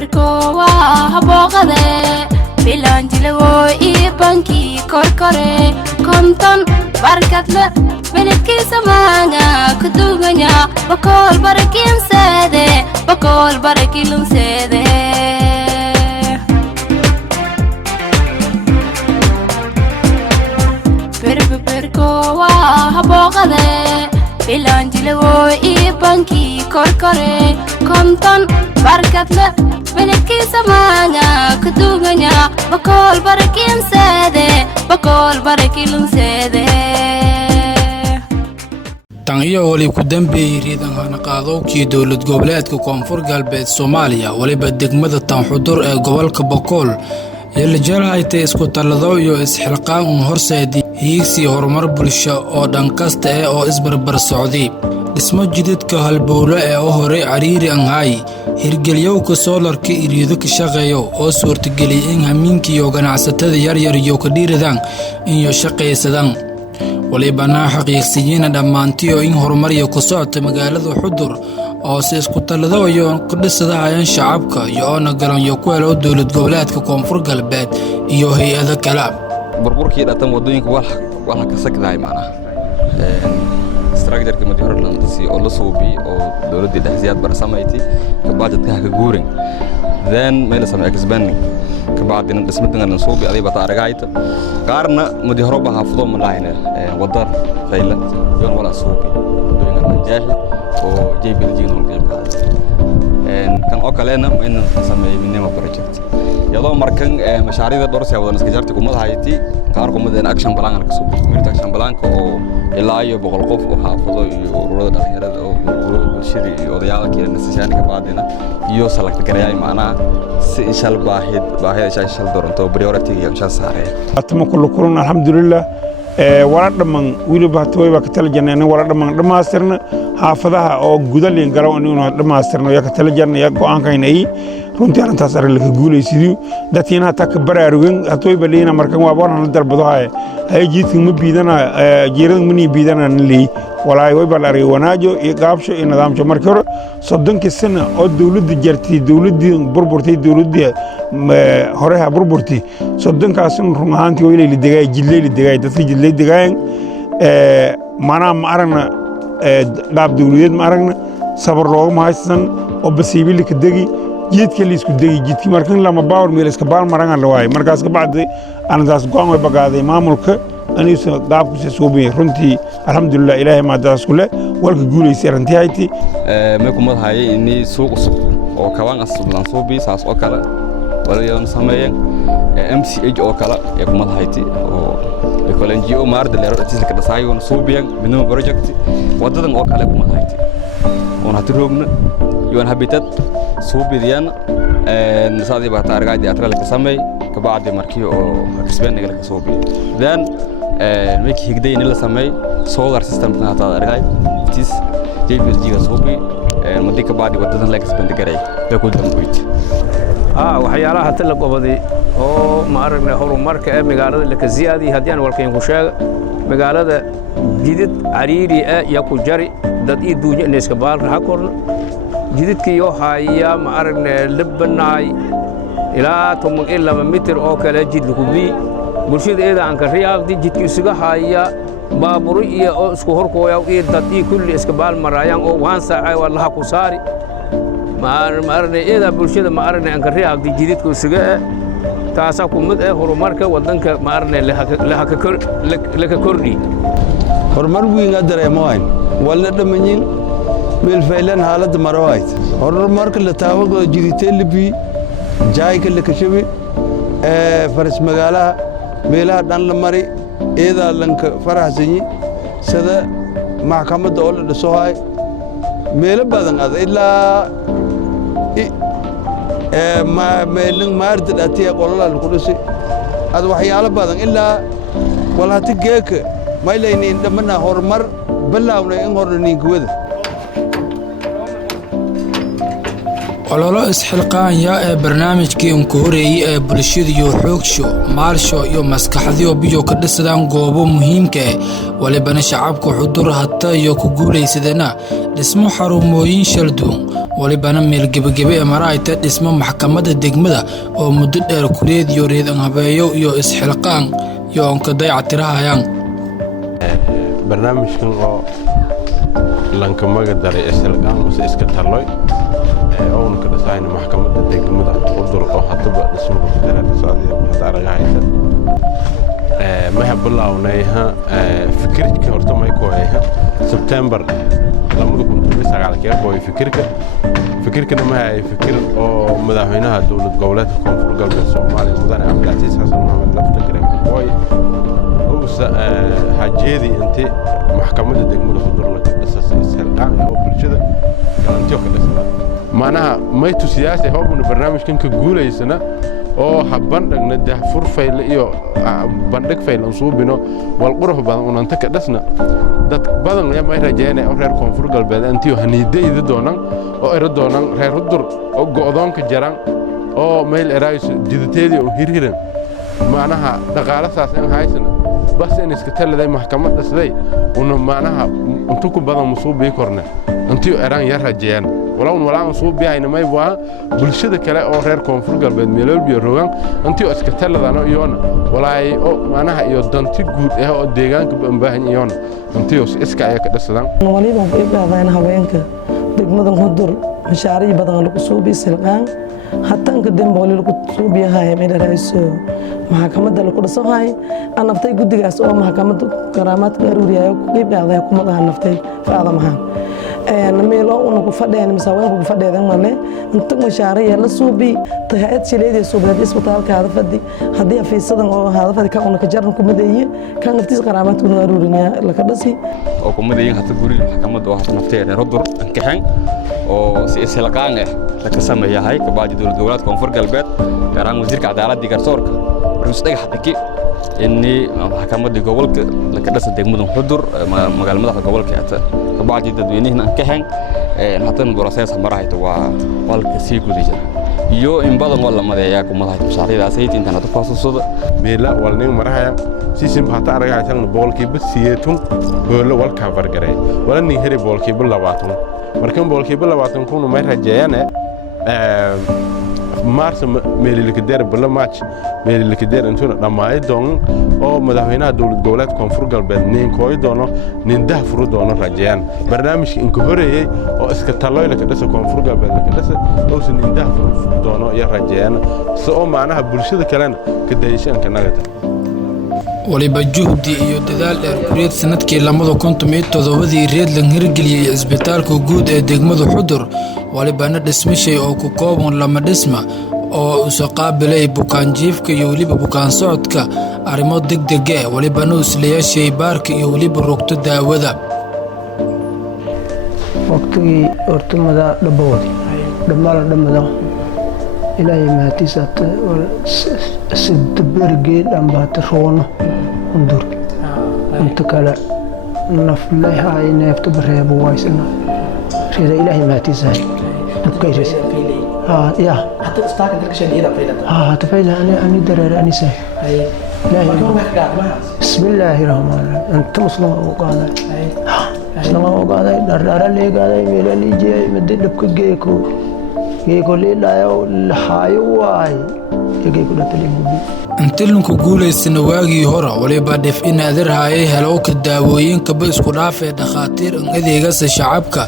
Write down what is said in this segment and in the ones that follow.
berberkowa habogade bilanjilwo ibanki korkore konton barkatle beledki samanga kuduganya bakol barakin sede bakol barakilun sede berberkowa habogade bilanjilwo ibanki korkore konton barkatle beledki samanga kuduganya bakol barakin sede bakol barakilun sede tan iyo wali ku dambeeyay riidan qaadowkii dawlad goboleedka koonfur galbeed Soomaaliya waliba degmada tan xudur ee gobolka Boqol yalla jaraaytay isku talado iyo isxilqaan horseedi hiigsi horumar bulsho oo dhan kasta oo isbarbar socday dhismo jidadka halbowle ee hore cariiri anhay hirgeliyowka solarka iriido ka shaqeeyo oo suurtageliyay in hamiinka iyo ganacsatada yar iyo ka dhiiradaan in shaqeysadaan walibana xaqiiqsiina dhamaantii oo in horumar iyo ku socota magaalada xudur oo si isku talado iyo ku dhisadayaan shacabka iyo galan iyo ku helo dawlad goboleedka koonfur galbeed iyo hay'ado kale burburkii dhatan wadooyinka waxa ka sagday macna structure kama diyaarlan si oo la suubi oo dawladda dhexsiyaad barasamayti ka baadadka ka guurin then meel sama expanding ka baadina dhismadan suubi adiga bata aragayta qaarna mudahroba hafdo malaayna wadar fayla yoon wala suubi dooyinka jaahi oo JBLG noo qeyb kan oo kalena in sameeyay minima project yadoo markan mashaariicda dhowr saawadan iska jartay kumada hayti qaar kumada action plan ka soo mirta action plan oo ilaa iyo 100 qof oo xaafado iyo ururada dhalinyarada oo ururada bulshada iyo odayaal kale nasashaan ka baadina iyo salagta gareeyay macnaha si inshal baahida inshal doronto priority iyo inshal saarey atma kullu kulun alhamdulillah wala dhaman wiliba tooyba ka taljanay wala dhaman dhamaastirna xaafadaha oo gudalin galaw inuu dhamaastirno ya ka taljanay go'aankaynay runtii arintaas arin la guulaysiyo dadkiina ta ka baraarugan tooyba leena markan waa baan dalbado hay jiidka ma biidana jiirad mani biidana li walaay way balari wanaajo iyo qaabsho iyo nidaamka markii hore 30 sano oo dawladda jartay dawladda burburtay dawladda hore ha burburtay 30 kaas run ahaantii way la degay jilay dadkii jilay degayn mana ma aragna qaab dawladeed ma aragna sabar loogama haysan oo basiibil ka degi jidka la isku degi jidki markan lama baawr meel iska baal maran la waay markaas ka bacdi aan taas go'aan way bagaaday maamulka aniga qaabku soo biyo runtii alxamdulillah ilaahay ma daas kule walka guuleysay rantii hayti ma kuma hayay inii suuq oo kawaan aslan soo bi saas oo kala walaal sameeyeen MCH oo kala ee kuma hayti oo NGO maarda leero tiiska dhasaayo soo biyan minimum project wadadan oo kale kuma hayti oo hatirogna yoon habitat soo bidiyaan saadii baa taargaadi atral ka sameey ka baadi markii oo expand ka soo biyo then make higday in la sameey solar system ka taa argay tis JBLG ga soo biyo muddo ka baadi wadadan la expand garay ku dambeeyay waxyaalaha tan la gobaday oo ma aragnay horumarka ee magaalada la ka ziyaadiyay hadii aan walkeen ku sheego magaalada jidid cariiri ya ku jari dad ii duunya iska baal raha korna jididkii oo haya ma aragnay labanaay ilaa 12 mitir oo kala jid lagu bi bulshada aan ka riyaaqdi jidkii isuga haya baabur iyo oo isku horkooya iyo dad ii kulli iska baal marayaan oo waan saacay wallaha ku saari ma aragnay bulshada ma aragnay aan ka riyaaqdi jididku isuga taasa ku mid horumarka wadanka ma aragnay la ka kordhi horumar weyn dareemaan wala dhamanyin meel faylan xaalada marawayd horumarka la taawado jiditay libi jaayka la kashabi faris magaalaha meelaha dhan la mari eeda lanka faraxsanyi sida maxkamadda oo la dhiso hay meelo badan ilaa ma meelin maarta dhatiya qolala lagu dhisay ad waxyaalo badan ilaa walhati geeka maylayni dhamana horumar balaawna in hornin kuwada ololo isxilqaanya ee barnaamijkii unka horeeyay ee bulshada iyo xoogsho maalsho iyo maskaxdiyo biyo ka dhisadaan goobo muhiimka ah walibana shacabka xudur hata iyo ku guulaysadana dhismo xarumooyin shalduun walibana meel gebagebe ee maraayta dhismo maxkamadda degmada oo muddo dheer kuleed iyo reedan habeeyo iyo isxilqaan iyo onka dayactirahayaan barnaamijkan oo lanka maga daray isxilqaan mase iska taloy oon ka dhisayna maxkamadda degmada xudur oo hadaba dhismo ku dareerta Soomaaliya waxaad aragaysaa ma hablawnay fikirka horta ma kooyay September 2019 kooy fikirkana ma hay fikir oo madaxweynaha dawlad goboleedka Koonfur Galbeed Soomaaliya mudane Abdulaziz Xasan Maxamed lafta garay kooy oo hajeedi intii maxkamadda degmada xudur la dhisay isxilqaan oo bulshada galantiyo ka dhisay معناها ما يتوسياسي هو من برنامج كان كجوليسنا أو حبنا ده فور فايل إيو بندق فايل نصوبينه والقرف بعض وننتك دسنا ده بعض يا ما يرجعنا أو غير كونفور قلبه أنتيو هنيدي إذا دونا أو إردونا غير هدر أو قاضون كجران أو ميل إرايس جدتيلي أو هيرهرن معناها دقالة ساسين هايسنا بس إن إسكتل ذي محكمة دسدي ونو معناها أنتوكم بعض مصوب بيكورنا أنتيو إيران يرجعنا ولا نصوب بها إنما يبغى بالشدة كلا أو غير كونفور قلبه ميلول بيروان أنتيو إسكتل ذا يون ولا أو معناها يودن تجود إيه أو ديجان كبنبهن يون أنتيو إسكايا كده سلام. نواليهم إبلا ذين هواينك دقمدن هدر مشاري بدن لقصوبي سلقان حتى نقدم بقول لقصوبي هاي من الرئيس محكمة لقصو هاي أنا نفتي قد جالس أو محكمة كرامات ضرورية إبلا ذا يكون مضى نفتي فهذا مهم. نميلو ونكو فدين مساوين كو فدين مالي انت مشاريع لا سوبي تهاد شليدي سوبي اسبيتالك هذا فدي هدي في صدن او هذا فدي كان كجرن كمديه كان نفتيس قرامات ضرورية لك دسي oo kumadayn hata guriga maxkamadda waxa nafteena rodur ankaxan oo si isxilqaan ah la ka sameeyahay ka baadi dawlad goboleedka Koonfur Galbeed gaaraan wasiirka cadaaladda garsoorka wuxuu dhagax dhigay inni maxkamadda gobolka la ka dhasay degmada xudur magaalada madaxda gobolka hata ka baadi dadweynaha ankaxan hatan borosees marahayto waa walka sii gudija iyo in badan wala madeeyaa ku madaxda mashaariicdaas ay inta nadu faasasada meela walnin marahaya سيسم حتى أرجع عشان بولكي بسيتهم هلا والكافر جري ولا نهري بولكي باللواتهم مركم بولكي باللواتهم كونوا ما رجعنا مارس ميل اللي كدير بلا ماتش ميل اللي كدير انتو لما يدون او مدحوينها دولة جولات كونفور قلبين نين كوي دونو نين ده فرو دونو رجعان برنامج انكو هوري او اسكتالوي لك دسا كونفور قلبين لك دسا او سنين ده فرو دونو يا رجعان سو معناها بلشده كلان كدايشان كنغتا waliba juhdi iyo dadaal dheer kureed sanadkii 2017 reed lan hirgeliyay isbitaalka guud ee degmada xudur walibana dhismishay oo ku kooban lama dhisma oo u soo qaabilay bukaan jiifka iyo waliba bukaan socodka arrimo degdeg ah walibana usleeyay baarka iyo waliba rogto daawada waqtigii hortumada dhaboodi dhamada ilaahay mahadiisat sidbergeed ambaata roono undur inta kale naflaha ay neefta bareebo waysana reeda ilaahay mahadiisahay dabkayris ya hatta istaaka dalkashan iyada faylata hatta fayla ani dareer ani say bismillaahi rahmaani rahiim anta muslim oo qaaday isna oo qaaday dardara leegaday meelaliijay mid dabka geeko geekolilaayo lahayo waay geeko dhataligubi intilunku guulaysana waagii hore waliba dhif in adeerhaayay helowka daawooyinka ba isku dhaafay dhakhaatiir adeegasa shacabka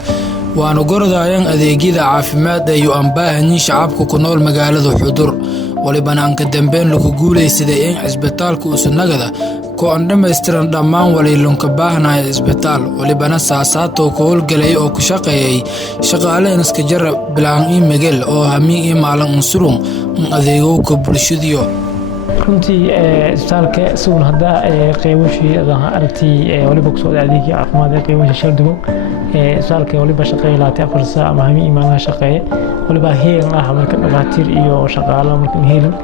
waana gorodayaan adeegyada caafimaad ay u ambaahanyiin shacabka ku nool magaalada xudur walibana aan ka dambeyn lagu guulaysaday in isbitaalka usanagada ko aan dhammaystiran dhammaan waliilunka baahnaya isbitaal walibana saasaatoo ka howlgalay oo ku shaqeeyay shaqaaleen iska jarab bilaan ii megel oo hamiin ii maalin unsurun adeegowka bulshadiyo runtii isbitaalka suun hadda qeybashii aragtii waliba ku soo adeegyo caafimaad ee qeybasha shaldugo isbitaalka waliba shaqeey laatay 4 saac ama hamiin imaanaha shaqeeye waliba heelan ah marka dhaqaatiir iyo shaqaale marka heelan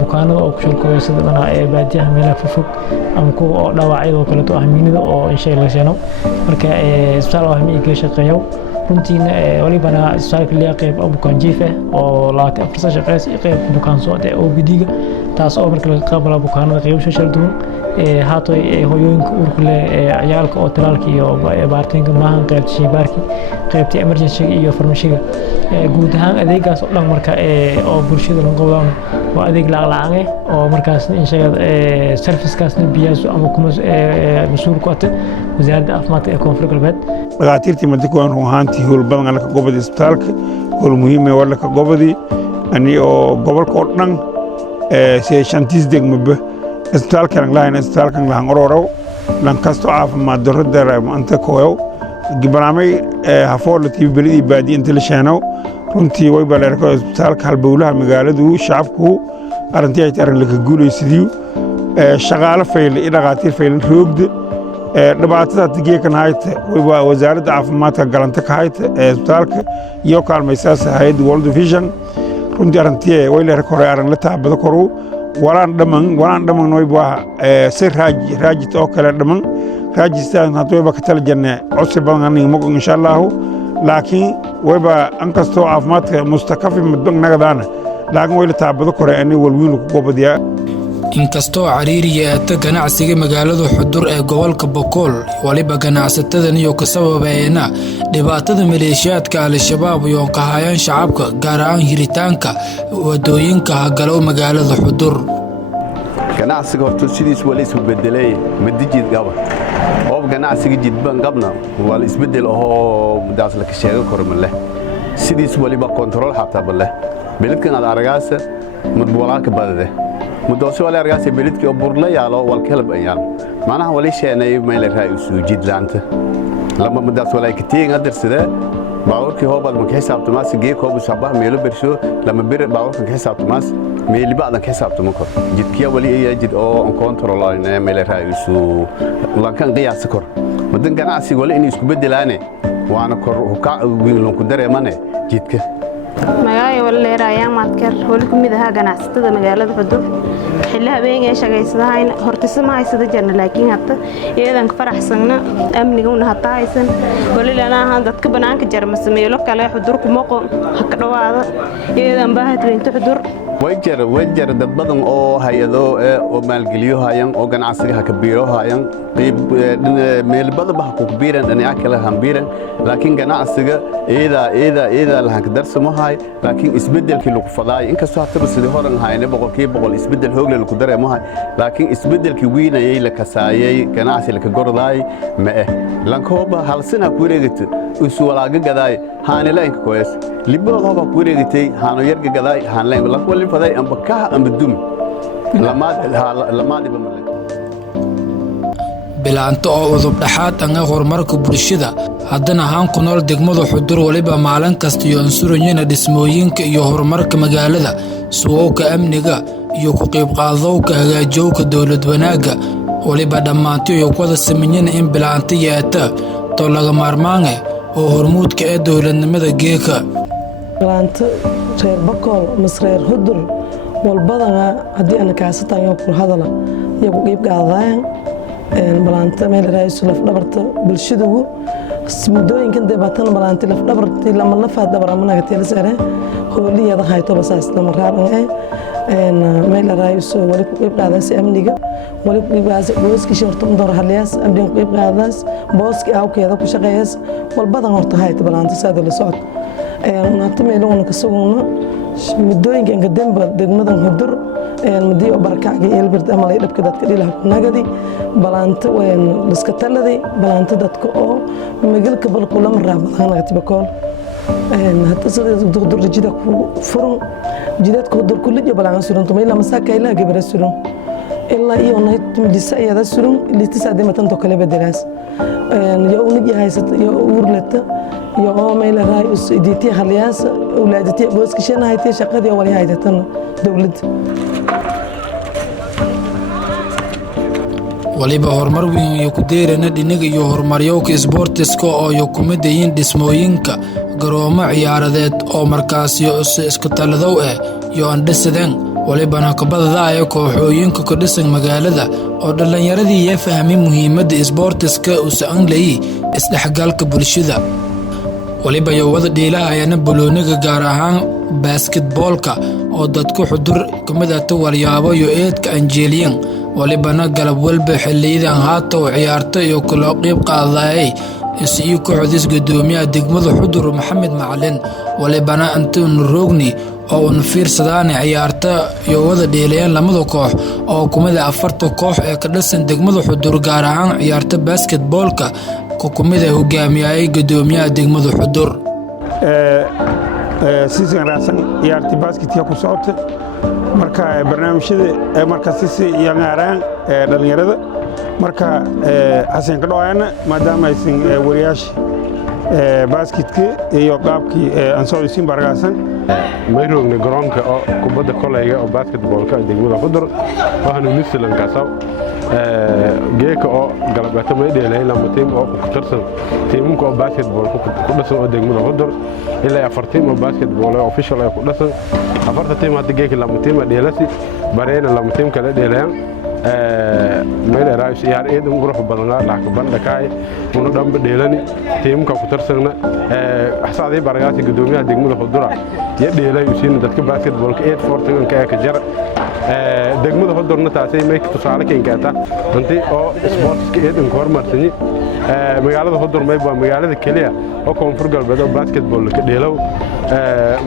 bukaanada oo ku shaqeeyo sidana baadiyaha meelaha fog ama kuwa oo dhaawacyada kale oo hamiinada oo insha Allah sheeno marka isbitaal oo hamiin ka shaqeeyo runtiina walibana isbitaalka liya qayb bukaan jiif oo 24 shaqeys qayb bukaan socda oo bidiga taas oo marka laga qaabala bukaanada qaybsho shal duwan haatay hooyooyinka uurka leh ciyaalka oo talaalka iyo baaritaanka maahan qaybta shaybaarki qaybta emergency iyo farmashiga guud ahaan adeegaas oo dhan marka oo bulshada lagu qabtaan waa adeeg lacag oo markaas in shaqada service-kaasna biyaas ama kuma mas'uul ku ah wasaaradda caafimaadka ee Koonfur Galbeed dhaqaatiirtii madku aan ruuxaantii howl badan la ka gobol isbitaalka howl muhiim ah wala ka gobodi ani oo gobolka oo dhan si shantiis degmaba isbitaalkan lahayn isbitaalkan lahan ororow lan kasto caafimaad darro dareemo anta kooyow gibraamay hafoolati bilii baadi inta la sheeno runtii way baleerko isbitaalka halbowlaha magaaladu shacabku arintii ay taran la guuleysidiyo shaqaale fayl dhaqaatiir fayl roogda dhibaatada tigeekan hayta way wasaaradda caafimaadka galanta ka hayta isbitaalka iyo kaalmaysaas hay'adda World Vision runtii arintii way leerko hore arin la taabada koru walaan dhaman way baa si raajit oo kale dhaman raajistaan hadoo ba ka tala janna cusub badan insha Allah laakiin wayba ankasto caafimaadka mustaqafi mudban nagadaana laakiin way la taabado kore ani walwiin ku gobadiya inkastoo cariiriga ee ganacsiga magaalada Xudur ee gobolka Boqol waliba ganacsatadan iyo ka sababayna dhibaatada maleeshiyaadka al-shabaab iyo ka hayaan shacabka gaar ahaan hiritaanka wadooyinka galow magaalada Xudur ganacsiga horta sidiis wali isu bedelay madijid gaba oo ganacsiga jidban qabna wali isbedel oo daas la ka sheego kormale sidiis waliba control xataa balle beledkan aad aragaasa mudwalaaka badade mudoosi wali aragaasa beledkii oo burla yaalo wal kalab ayaan macnaha wali sheenay meel raayis jidlaanta lama madaas wali ka tiin adirsada baawrkii hoobad ma ka xisaabtamaas geey koob sabah meelo bersho lama bir baawrka ka xisaabtamaas meeli baadan ka xisaabtamo kor jidkiya wali ay jid oo on control ay meel raayis lankan qiyaas kor madan ganacsi wali in isku bedelaane waana kor ka wiin loo ku dareemane jidka magaalada wali leerayaan maadkar wali kumid aha ganacsatada magaalada Xudur xilli habeen ay shaqaysadaan hortisa ma haysada jarna laakiin hadda iyadan ka faraxsana amniga una hataaysan wali lana dadka banaanka jarma sameeyo kale Xudur kuma qoon ka dhawaada iyadan baahat weynta Xudur wajar dad badan oo hay'ado oo maalgeliyo hayaan oo ganacsiga ka biiro hayaan qayb meel badan ba ku biiran dhinaca kale hambiiran laakiin ganacsiga eeda la ka darsamo hay laakiin isbedelkii lagu faday inkastoo hatta sidii horan hayne 100% isbedel hoogle lagu dareemo hay laakiin isbedelkii weynayay la kasaayay ganacsi la ka gorday ma lankooba hal sana ku wareegtay isu walaaga gaday haanila inka koos librood haba ku wareegtay haano yarga gaday haan leen la wali faday amba ka amba dum lamaad bamale bilaanto oo udub dhaxaad anga horumarka bulshada haddana haan ku nool degmada Xudur waliba maalin kasta iyo ansurayna dhismooyinka iyo horumarka magaalada suuqa amniga iyo ku qayb qaadowga hagaajowga dawlad wanaaga waliba dhamaantii iyo wada sameeyeen in bilaanto yeeta to laga maarmaan oo hormuudka ee dawladnimada geeka bilaanto reer Boqol masreer Xudur walbadana hadii aan kaasatayo ku hadala iyo ku qayb qaadayaan bilaanto meel raayis laf dhabarta bulshadu mudooyinkan deebatan bilaanto laf dhabartii lama lafaad dhabar amana ka tirsare hooliyada hayto basaas lama raabay meel raayis wali ku qayb qaadaas amniga wali ku qayb qaadaas booski shortum door haliyas amniga ku qayb qaadaas booski awkeeda ku shaqeeyas walbadan horta hayto bilaanto saad la socod naanta meel uu ka sugno mudooyinkan ka dambe degmadan Xudur mudii oo barkaaga eelbird ama ay dhabka dadka dhilaha nagadi balaanta ween iska taladay balaanta dadka oo magalka bal kulama raabaan nagati bakool hatta sidoo Xudur jida ku furun jidadka Xudur kulli jabalaan surun tumay lama saakay la gabar surun illa iyo nayd midisa ayada surun litis adimatan to kale bedelaas iyo unigi haysata iyo urlata iyo meel raayis iditi haliyas awlaadati booska shanaaytay shaqadii wali haydatan dawladda waliba horumar weyn iyo ku deerana dhinaga iyo horumaryowka isboortiska oo ay ku mid yihiin dhismooyinka garoomo ciyaaradeed oo markaasi isku taladow iyo andhasadeen walibana ka badada kooxooyinka ka dhisan magaalada oo dhalinyaradii ay fahmeen muhiimadda isboortiska oo saan leeyahay isdhexgalka bulshada waliba iyo wada dhiilahayana balooniga gaar ahaan basketballka oo dadku xudur kamid ah walyaabo iyo eedka anjeeliyan walibana galab walba xilliyadan haata oo ciyaarta iyo kala qayb qaadayay isii kooxdiis gudoomiyaha degmada xudur Maxamed Macalin walibana intuu roogni oo fiirsadaan ciyaarta iyo wada dhiilayaan lamada koox oo kumida 4 koox ee ka dhisan degmada xudur gaar ahaan ciyaarta basketballka kumida hogaamiyay gudoomiyaha degmada xudur siisan raasan ciyaartii basketka ku socota marka barnaamijyada marka si yamaaraan dhalinyarada marka xasan ka dhawaana maadaama aysan wariyaash basketka iyo qaabkii aan soo isin bargaasan mayroogna garoonka oo kubadda kolayga oo basketballka degmada xudur waxaanu misalan kaasaw geeka oo galbeedka ma dheelay lama tiim oo ku tirsan tiimka oo basketball ku dhisan oo degmada xudur ilaa 4 tiim oo basketball oo official ay ku dhisan 4 tiim hadda geeka lama tiim dheelasi bareena lama tiim kala dheelayaan meel raayis ciyaar eed ugu ruux badan la ka bandhakay una dhanba dheelani tiimka ku tirsana xasaadii baragaasi gudoomiyaha degmada xudur ya dheelay usiin dadka basketballka 8 ka jar degmada xudurna taasay may tusaale keen kaata intii oo sportska eedan hormartay magaalada xudur may waa magaalada kaliya oo koonfur galbeed oo basketball ka dheelow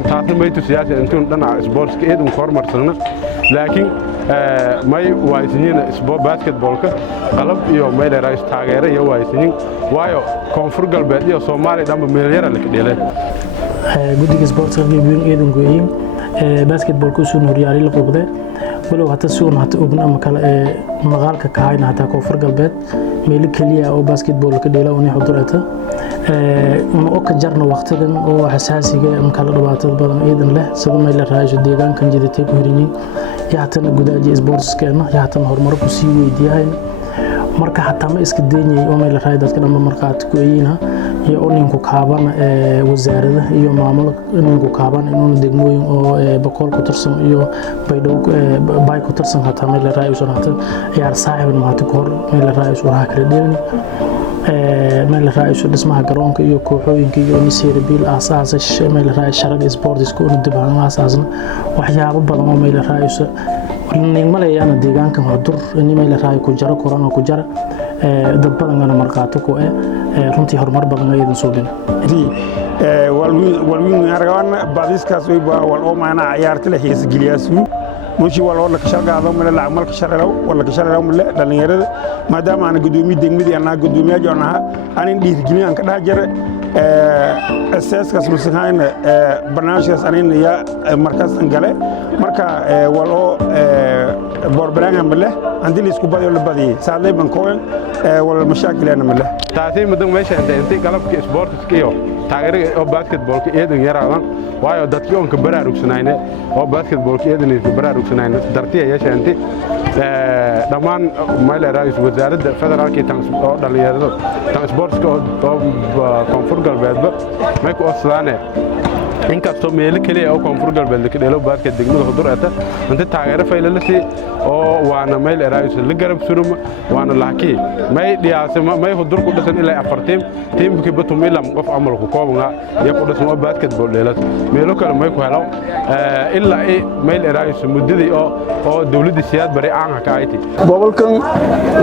taasna may tusiyaasay intuu dhanaca sportska eedan hormartayna laakiin may waaysiin basketballka qalab iyo may dheerays taageero iyo waaysiin waayo koonfur galbeed iyo Soomaaliya dhanba meel yar la ka dheelay guddiga sportska eedan gooyay basketballku soo horyaari la qabday walow hata soo hata ogna ama kala magaalka ka hayna hata koonfur galbeed meel kaliya oo basketball ka dheela oo xudurata oo ka jarna waqtigan oo xasaasiga ama kala dhibaato badan eedan leh sida meel raayso deegaankan jiditay ku hirinin yaatana gudaaji sportskeena yaatana horumar ku sii weydiyahay marka hataa ma iska deeynay oo meel raay dadka dhanba markaad ku eeyina iyo ninku kaaban wasaaradda iyo maamulka ninku kaaban inuu degmooyin oo boqol ku tirsan iyo baydhow bay ku tirsan hataa meel raay soo hata ciyaar saaxiib ma hata kor meel raay soo kala dheelni meel raay soo dhismaha garoonka iyo kooxooyinka iyo nisir bil asaas meel raay sharad sports ku dibaan asaasna waxyaabo badan oo meel raay soo nimaleeyana deegaanka xudur in meel raay ku jaro korona ku jara dad badan ana marqaato ku runtii horumar badan ay soo bin walwiin argaana baadiskaas way wal oo maana ciyaarta la xiis giliyaasu mushi wal oo la ka shaqaado meel la amal ka shaqeeyo wala ka shaqeeyo meel dhalinyarada maadaama aan gudoomiye degmada ana gudoomiye joonaha aan dhiirgelin ka dhaajare asaaskaas musahayn barnaamijkaas aniga markaas gale marka wal oo borbaranga male عندي لي سكوبات ولا بدي ساعدني بنكون ولا المشاكل أنا مله. تعرفين مدن ماشي أنت قلب كسبورت كيو تغير أو باسكتبول كيدن يراهن وايو دتيون كبرى ركسناينه أو باسكتبول كيدن كبرى ركسناينه درتيه يا شيء أنت دمان ما له رئيس وزارة فدرال كي تنسبور دليل تنسبورت كو كونفور قلبه ما يكون أصلاً inkastoo meel kaliya oo koonfur galbeed ka dheelo baadka degmada xudur ata inta taageero faylalasi oo waana meel raayis la garab suruma waana laaki may dhiyaasama may xudur ku dhasan ilaa 4 tiimkii batum ilaa qof amal ku koobnaa iyo ku dhasan oo basketball dheelas meelo kale may ku helo ilaa meel raayis mudadii oo dawladda siyaad bari aan ka ayti gobolkan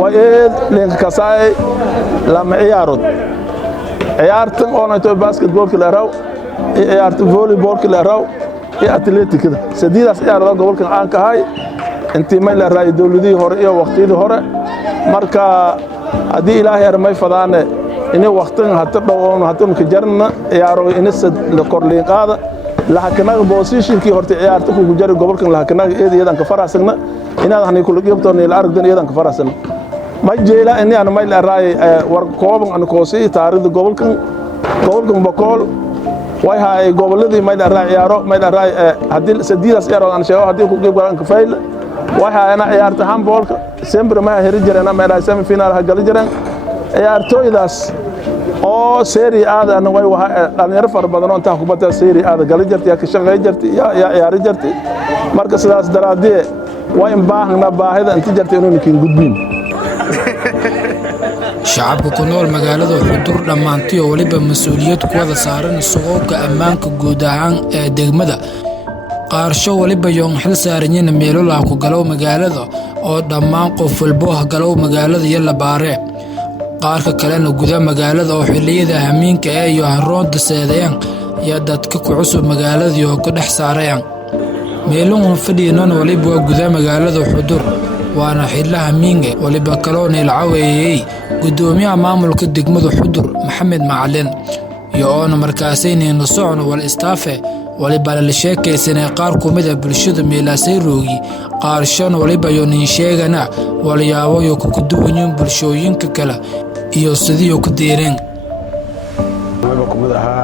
waa leen ka saay lama ciyaartan oo inta basketball la raaw ciyaarta volleyball la raaw iyo atleetikada sadiidaas ciyaarada gobolkan aan ka hay intii may la raay dawladii hore iyo waqtiyada hore marka hadii ilaahay armay fadaane inay waqtigan hata dhawoon hata ka jarna ciyaaro inasad la korleen qaada la hakanaga positionkii horta ciyaarta ku jari gobolkan la hakanaga eedayadan ka faraasagna inaad hanay kula qeybtoon la aragdan eedan ka faraasana ma jeela inay aan may la raay war kooban aan koosi taariikhda gobolkan boqol way hay goboladii may la raay ciyaaro may la raay hadii sadiidaas ciyaaro aan sheego hadii ku qeyb galan ka fayl way hayna ciyaarta handballka sempre ma heri jireen ama ilaa semi final ha gal jireen ciyaartooydaas oo serie A ana way waxa dhalinyaro far badan oo inta kubadda serie A gal jirtay ka shaqeey jirtay ya ciyaar jirtay marka sidaas daraadii way in baahna baahida inta jirtay inuu ninkin gudbin shacabka ku nool magaalada Xudur dhamaantii oo waliba mas'uuliyad ku wada saaran suuqa ammaanka guud ahaan ee degmada qaarsho waliba yoon xil saaran meelo la ku galo magaalada oo dhammaan qof walbo galo magaalada iyo la baare qaarka kalena gudaha magaalada oo xilliyada hameenka iyo haroonta seedayaan ya dadka ku cusub magaalada iyo ku dhex saarayaan meeluhu fadhiyaan waliba gudaha magaalada Xudur waana xillaha miinga waliba kaloon ilaaweeyay gudoomiyaha maamulka degmada Xudur Maxamed Macalin iyo oo markaasayna socon wal istaafe waliba la sheekaysanay qaar kumid ah bulshada meelaasay roogi qaarshan waliba yoon sheegana waliyaabo iyo ku duwanyin bulshooyinka kale iyo sidii ku deereen waliba kumid aha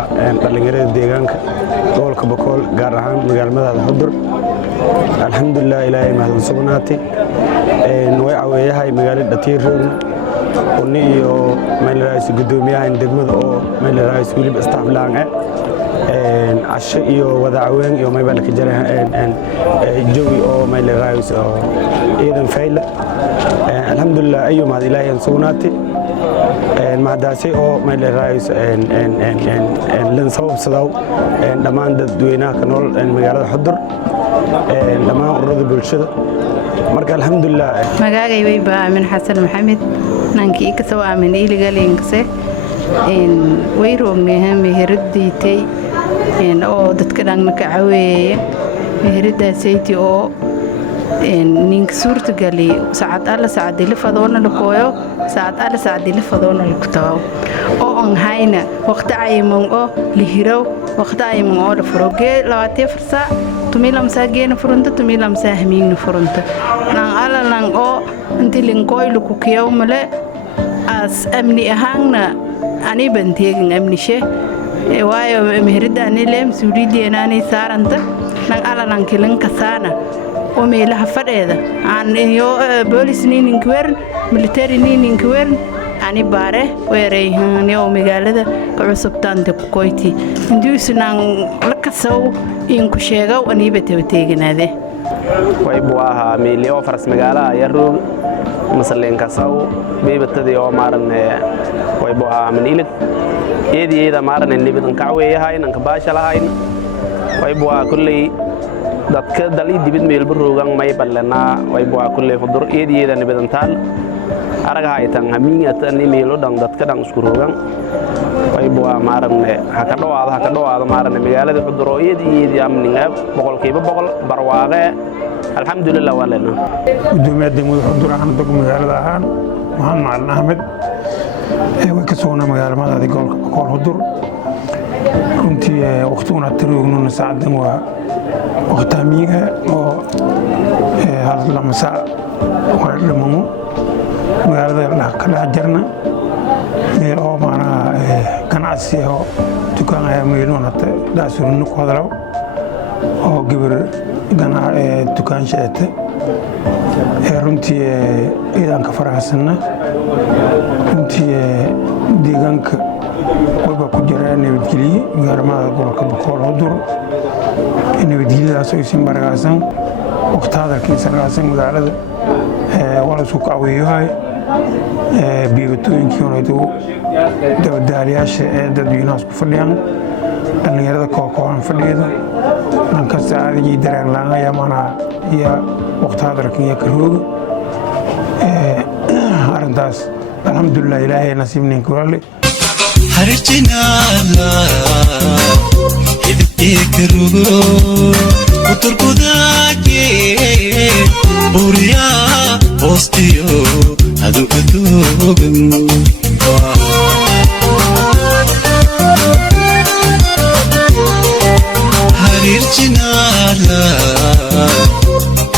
dhalinyarada deegaanka gobolka Boqol gaar ahaan magaalada Xudur alxamdulillah ilaahay mahad sugnaatay way caweeyahay magaalada Tiirroogna iyo meel raayis gudoomiyaha degmada oo meel raayis waliba staff laan casho iyo wada caweyn iyo meel ka jaray jawi oo meel raayis oo ciidan fayla alxamdulillah ayu mahad ilaahay sugnaatay maadaasay oo meel raayis lan sababsadaw dhamaan dadweynaha ka nool magaalada Xudur dhamaan ururada bulshada marka alxamdulillah magacay way baamin Xasan Maxamed nankii ka soo aamin iligalinka way roognahay meheradiitay oo dadka dhanna ka caweeyay meheradaasaytii oo ninka suurta gali saacad alla saacad la fadoona la kooyo saacad alla saacad la fadoona la kutaw oo aan hayna waqti ayman oo lihiro waqti ayman oo la furogee 24 saac tumilam saageen furunta tumilam saahmiin furunta naan alla naan oo intii linkoy lu ku kiyaw male as amni ahaana ani banteegin amnishe waayo meheradaani leem suulideena saaranta naan alla naan kilan kasaana oo meelaha fadheeda aan iyo police nin kwer military nin kwer ani baare weerayhan iyo magaalada ka cusubtaanta ku koyti induusnaan la kasaw in ku sheegaw aniba tabateeganaade way buaha meelio faras magaalada yaroog masaleen kasaw beebatadii oo maaranne way buaha manilid eediyada maaranne nibadan kacweeyahay nanka baasha lahayn way buaha kulley dadka dali dibid meel baroogan may balana way buaha kulley Xudur eediyada nibadan taal araga haytan hamiinata meelo dhan dadka dhan isku roogan way buaha maaranne ha ka dhawaada maaranne magaalada Xudur oo eediyada amniga boqolkiiba boqol barwaaqe alxamdulillah walana gudoomiyaha degmada Xudur aan dog magaalada ahaan Maxamed Macalin Ahmed way ka soo magaalada gobolka Boqol Xudur runtii waqtiga taroogno saacadan waa waqtamiga oo hal lama saac waradhamo magaalada la kala jarna meel oo maana ganacsi oo dukaanaya meelon hata daasuna ku hadalo oo gabar dukaan sheete runtii idan ka faraxsana runtii deegaanka waba ku jira nabadgelyo magaalada gobolka Boqol Xudur nabadgelyadaas oo isin baragaasan waqtada kiisanaasan magaalada wala soo kaaweeyahay biibatooyinkii oo dawladyaasha dadweynaha ku fadhiyaan dhalinyarada kooxoon fadhiyada nanka saacadii dareen laanaya mana iyo waqtada rakiya karooga arintaas alxamdulillah ilaahay nasiibnin ku wali harjinala idikerugo uturkudaake buriya hostiyo adu adugan harjinala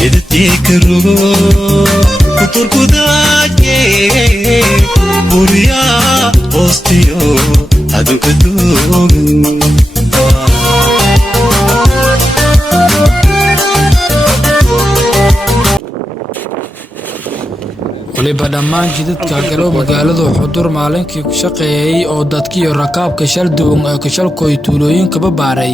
idikerugo uturkudaake buriya hostiyo adu adugan waliba dhammaan jidadka galo magaalada Xudur maalinkii ku shaqeeyay oo dadkii rakaabka shal duwan ee ka shalkooy tuulooyinka babaaray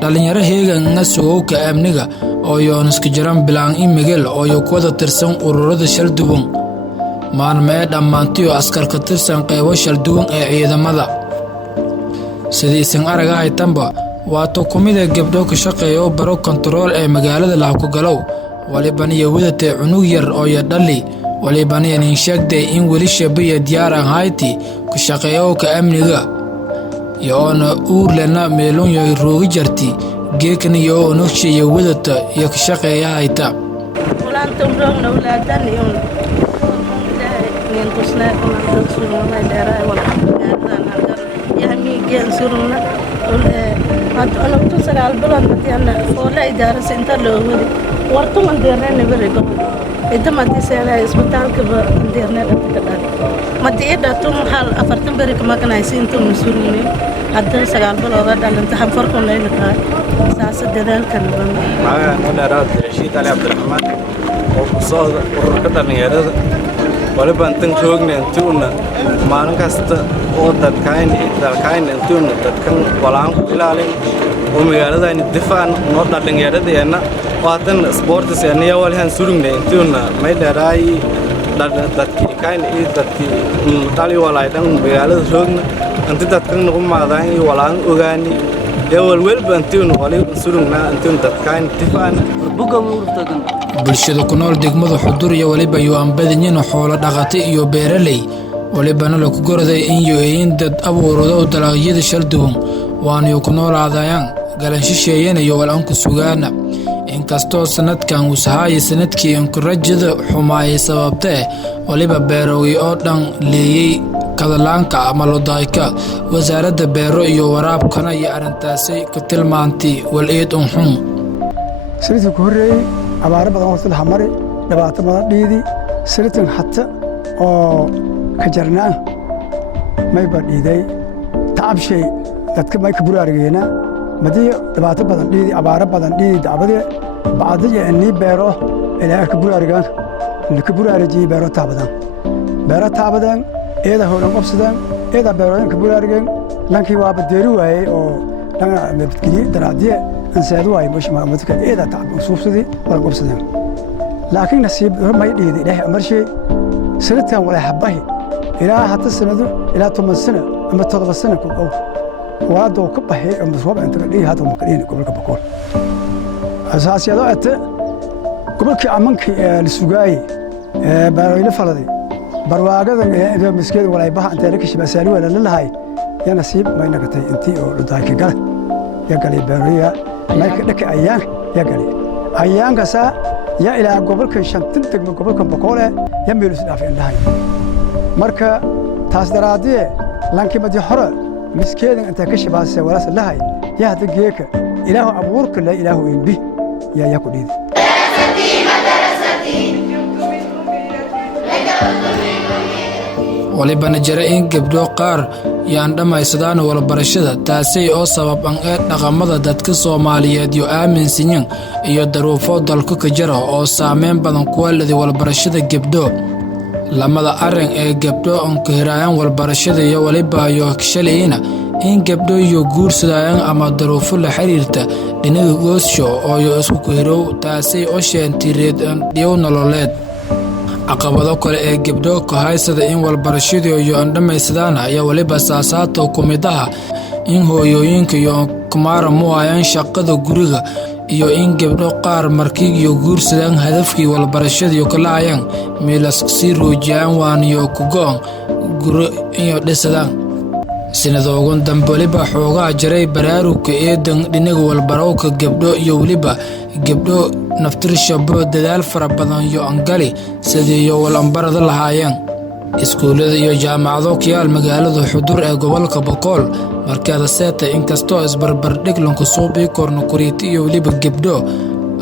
dhalinyaro heegan suuqa amniga oo yoon iska jiran bilaan in migel oo ku wada tirsan ururada shal duwan maalmee dhammaantiyo askar ka tirsan qaybo shalduwan ee ciidamada sidiisan araga haytanba waa tukumida gabdho ka shaqeeya oo baro kontarool ee magaalada Laakugalow walibaniya wadatay cunug yar oo yadhali walibaniya nin sheegtay in weli shabiya diyaar aan hayti ku shaqeeyo ka amniga yoona uurlena meelon yay roogi jarti geekani yoo naqshiya wadata iyo ka shaqeeya hayta walaantum roogna walaadan iyo kusna surna ma dheeraa wala yani geen surna أنا كنت سأقول بلاد مدينة فولا إدارة سنتر لوجود ورتو من ديرنا بريكو إذا ما تسأله إسبتال كبر ديرنا كذا ما تيجي توم حال أفرتم بريك ما كان عايزين توم مسؤولين هذا سأقول بلاد هذا لأن تهم فرقنا لين كار ساس الدلال كان بنا. أنا راد رشيد علي عبد الرحمن وصاد وركض من هذا ولا بنتن شوقنا أنتونا ما نكست ودت كاين أنتونا تكن ولام إلالين ومجالد أن الدفاع نقطة لنجارد يعني واتن سبورت يعني أول هن سورنا أنتونا ما يدراي دت كاين دت تالي ولا يدن مجالد شوقنا أنت تكن نقوم مع ذاني ولام أغاني أول بنتونا ولا سورنا أنتونا دت كاين دفاع bulshada ku nool degmada Xudur iyo waliba iyo aan badanyeen xoolo dhaqato iyo beeraley walibana la ku goraday in yooyin dad abuurado dalagyada shalduwan waan iyo ku noolaadayaan galan shisheeyeen iyo walaan ku sugaana inkastoo sanadkan uu sahay sanadkii in rajada xumaayay sababtay waliba beerooyi oo dhan leeyay kadalaanka ama lodayka wasaaradda beero iyo waraabkana iyo arintaasay ka tilmaantay waleed xun سريتك هري عبارة بدن وصل الحمري دبعت ما ديدي سريتن حتى أو كجرنا ما يبغى ديدي تعب شيء تذكر ما يكبر علينا مدي دبعت بدن ديدي عبارة بدن ديدي دعبدي بعدي إني بيرو إلى كبر علينا اللي كبر على بيرو تعبدان إذا هو لهم أبصدان إذا بيرو كبر علينا لكن هو بديرو هاي أو لنا بتكلي درادية أنسادوا أي مش ما متكلم إذا تعب صوفسدي ولا قبسدهم لكن نصيب ما يدي له أمر شيء سنتها ولا حبه إلى حتى السنة إلى 8 سنة أما 3 سنة أو وادو كبه أما صوب أنت قليه هذا مكرين قبل كبكول أساس يا ذات قبل كأمانك السجاي برويل فلدي برواقة إذا مسكين ولا يبها أنت لك شيء بسالي ولا لا هاي يا نصيب ما ينقطع أنتي أو لدايك قال يا قالي بريا ما يكدك أيام يا قالي أيام كسا يا إلى قبل كشان تنتج من قبل كم بقولة يا ميلوس دافع عندها مركا تصدراتي لانك ما تحرر مسكين أنت كشف على ولا سلاهي يا هتجيك إله أبورك لا إله ينبه يا ياكل إيدي walibana jira in gabdho qaar yaan dhamaysadaan walbarashada taasay oo sabab an dhaqamada dadka Soomaaliyeed iyo aaminsan iyo daruufo dalka ka jira oo saameyn badan ku leeyahay walbarashada gabdho lamada arin ee gabdho aan ka hirayaan walbarashada iyo waliba iyo kashaleeyna in gabdho iyo guursadaan ama daruufo la xiriirta dhinaca goosho oo isku ku hiro taasay oo sheentireed dhiyo nololeed caqabado kale ee gabdho ka haysada in walbarashada iyo andhamaysadaan ayaa waliba saasaadka kumidaha in hooyooyinka iyo kumaara muayaan shaqada guriga iyo in gabdho qaar markii iyo guursadaan hadafkii walbarashada iyo kala ayaan meelas si roojaan waan iyo ku go'an guri iyo dhisadaan sinadoogan dambaliba xoogaa jiray baraarugka ee dhinaca walbarowka gabdho iyo waliba gabdho naftir shabo dadaal fara badan iyo angali sidii walanbarada lahaayeen iskuulada iyo jaamacado ku yaal magaalada Xudur ee gobolka Boqol markaada seeta inkastoo isbarbar dhig lanku soo bii korno kuriiti iyo waliba gabdho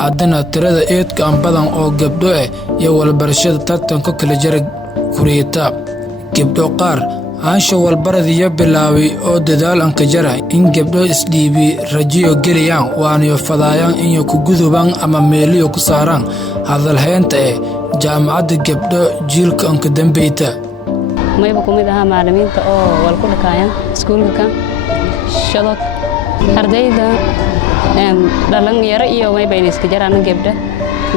adana tirada eedka badan oo gabdho iyo walbarashada tartanka kala jira kuriita gabdho qaar aansha walbaradiyo bilaaway oo dadaal an ka jira in gabdho isdhiibi rajiyo geliyaan waaniyo fadaayaan in ku gudubaan ama meeliyo ku saaraan hadal haynta jaamacadda gabdho jiilka an ka dambeeyta mayba kumid aha macallimiinta oo wal ku dhaqaayaan iskuulka shadad ardayda dhalan yara iyo mayba iska jiraan gabdho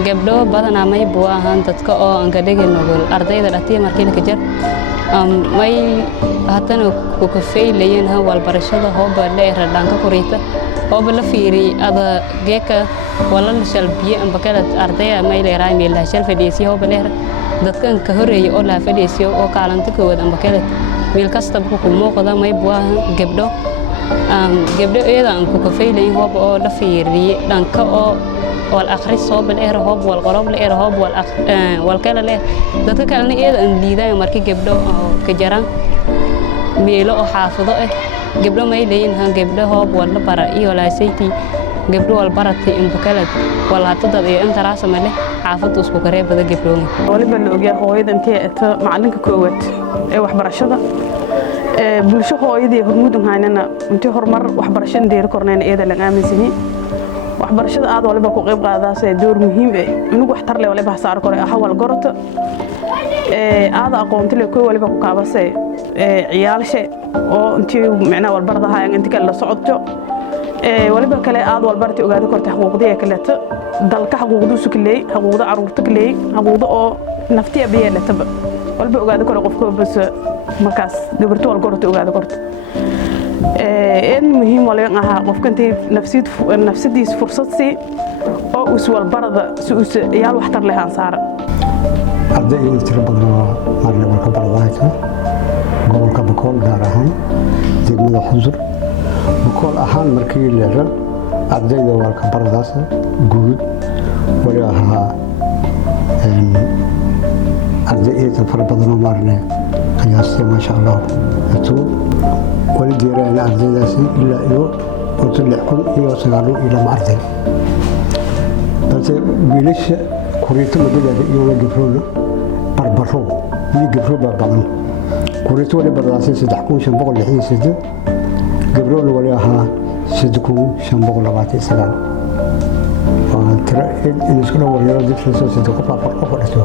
gabdho badanaa may buu ahaan dadka oo aan ka dhigin nugul ardayda dhatiya markii la kajar may haddana ku kafaylayeen walbarashada hooba dheera dhanka kuriita hooba la fiiri ada geeka wala la shalbiye amba kala ardayda may leeyahay meel la shal fadhiisiyo hooba dheera dadkan ka horeeyay oo la fadhiisiyo oo kaalanta koowad amba kala meel kasta ku muuqda may buu ahaan gabdho iyada aan ku kafaylayeen hooba oo la fiiriye dhanka oo والأخرس هو بالإير هوب والقرب الإير هوب والكلا الإير ده كلنا إيه إن ليدا مركي جبله كجران ميلو حافظه جبله ما يلين ها جبله هوب ولا برائي ولا سيتي جبله والبرتي إن بكلت ولا تضل إيه أنت رأس ماله حافظ وسكو قريب ده جبله ولا بالوجه هو إذا أنت معلنك كوت وحبرشة بلشوا هو إذا هرمودهم هاينا أنت هرمر وحبرشين دير كورنين إيه ده لقى من سنين waxbarashada aad waliba ku qayb qaadaasay door muhiim ah inuu wax tar leh waliba saar kore ahwal gorto aad aqoonti leh koo waliba ku kaabasay ciyaalshe oo intii macna walbaradaha inta kale la socodto waliba kale aad walbarti ogaado korta xuquuqdiga kale dalka xuquuqdiisu kale xuquuqda caruurta kale xuquuqda oo naftiya biyelata waliba ogaado kore qofka bas markaas gabarto wal gorto ogaado korta إن مهم ولا ينها قفكنت نفسيتي فرصتي أو أسوال برد سوس يال وحتر لها صار. أبدأ يتربى مرنا بركة بردايك قبل كبكول دارهان دقمة حضور بكل أحان مركي لها أبدأ يوالك برداس جود وياها أبدأ يتفربى مرنا قياسي ما شاء الله أتو ولدي رأينا أرضيداسي إلا إيو وطلع كل إيو سنالو إلى معرضي بس بيلش كوريتو مدلع إيو لقفرونا بربرو مي قفرو بابان كوريتو ولا برداسي سدحكون شنبقل لحين سد قبرون ولاها سدكون شنبقل لباتي سلام وترى إن سكنا ولا يردك لسه سدكون بابرقو فرسو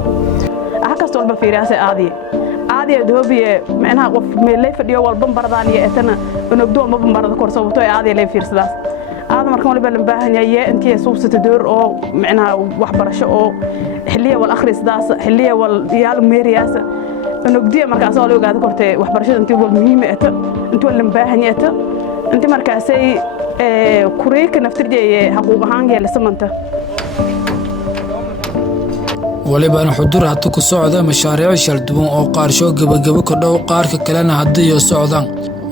أحكست والبا في راسي عادي عادي دوبي معناها قف ميلي فديو والبن بردانية أتنا ونبدو ما بمرض كورسو بتوي عادي لي في رسلاس هذا مركون اللي بلنباهن يا أنتي صوبة تدور أو معناها وحبرشة أو حلية والآخر سداس حلية واليال ميرياس ونبدي مركز أولي وقاعد كورتي وحبرشة أنتي والمهمة أتا أنتي واللنباهن أتا أنتي مركزي كوريك نفترجي حقوق هانجي لسمنته waliba xudur hata ku socda mashaariic shalduwan oo qaarsho gabagabo ka dhow qaarka kalena hadii ay socdaan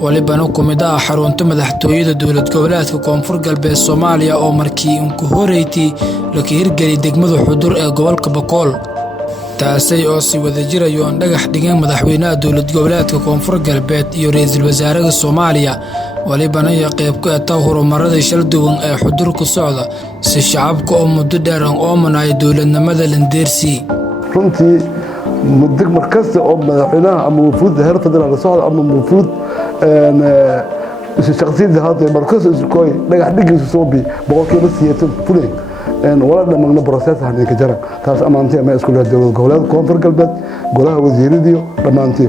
waliba ku mid ah xarunta madaxtooyada dawlad goboleedka Koonfur Galbeed Soomaaliya oo markii uu ku horeeyay la hirgeliyay degmada xudur ee gobolka Bakool taasay oo si wada jirayo aan dhagax dhigeen madaxweynaha dawlad goboleedka Koonfur Galbeed iyo ra'iisul wasaaraha Soomaaliya walibana ay qayb ka tahay horumarada shalduwan ee xudur ku socda si shacabka oo muddo dheer oo manay dawladnimada Landeersi runtii muddo markasta oo madaxweynaha ama wufuud heer federaal socda ama wufuud shakhsiyada hadda markasta isku dhagax dhigiisu soo bi boqolkiiba 80 fulay wala dhammaanna process ahaan ka jira taas amaantay ma isku leedahay dawlad goboleed Koonfur Galbeed golaha wasiiradiyo dhamaantii